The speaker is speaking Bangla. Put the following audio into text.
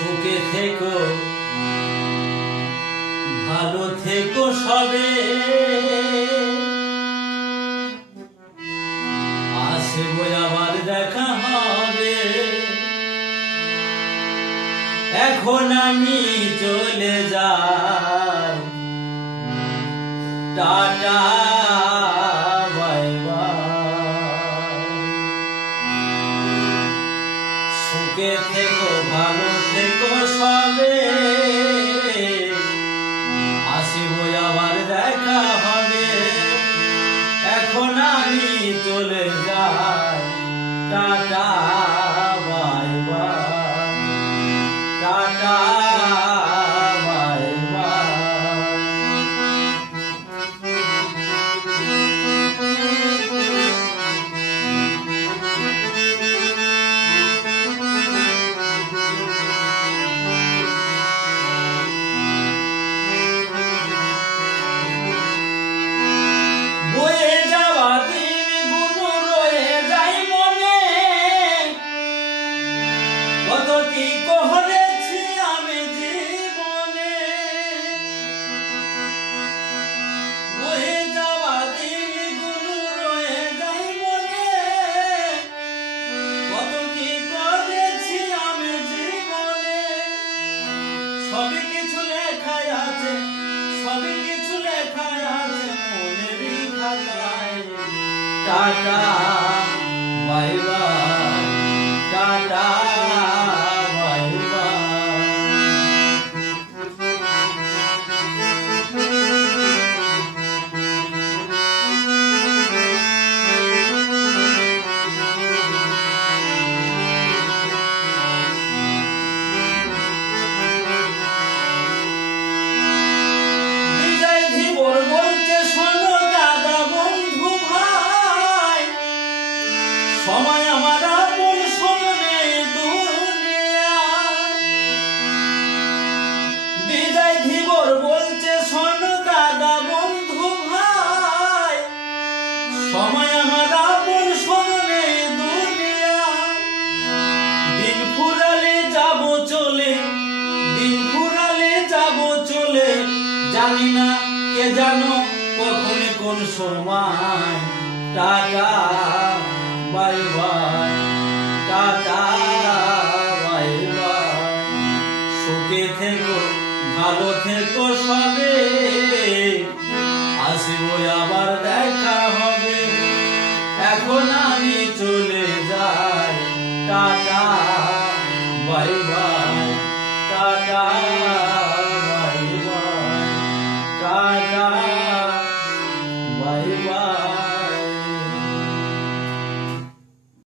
সুখে থেকো ভালো থেকো সবে আসবো আবার দেখা হবে এখন আমি চলে যাই টাটা বাই বাই সুখে থেকো ভালো থেকো সবে আসবো আবার দেখা হবে এখন আমি চলে যাই tata bye bye tata bye by বয়ে যাওয়া দিনগুলো রয়ে যায় মনে কত কি করেছি আমি জীবনে বয়ে যাওয়া দিনগুলো রয়ে যায় মনে কত কি করেছি আমি জীবনে সবই কিছু লেখাই আছে সবই কিছু লেখাই আছে মনেরই খাতায় tata bye bye tata bye bye Bijoy Dhibar বলছে শোনো দাদা বন্ধু ভাই সময় আমার আপন শোনে দুনিয়ায় বিজয় ধীবর বলছে শোনো দাদা বন্ধু ভাই সময় আমার আপন শোনে দুনিয়ায় দিন ফুরালে যাব চলে দিন ফুরালে যাব চলে জানি না কে জানো কখন কোন সময় tata bye bye tata bye by সুখে থেকো ভালো থেকো সবে আসবো আবার দেখা হবে এখন আমি চলে যাই tata bye bye tata bye bye tata bye by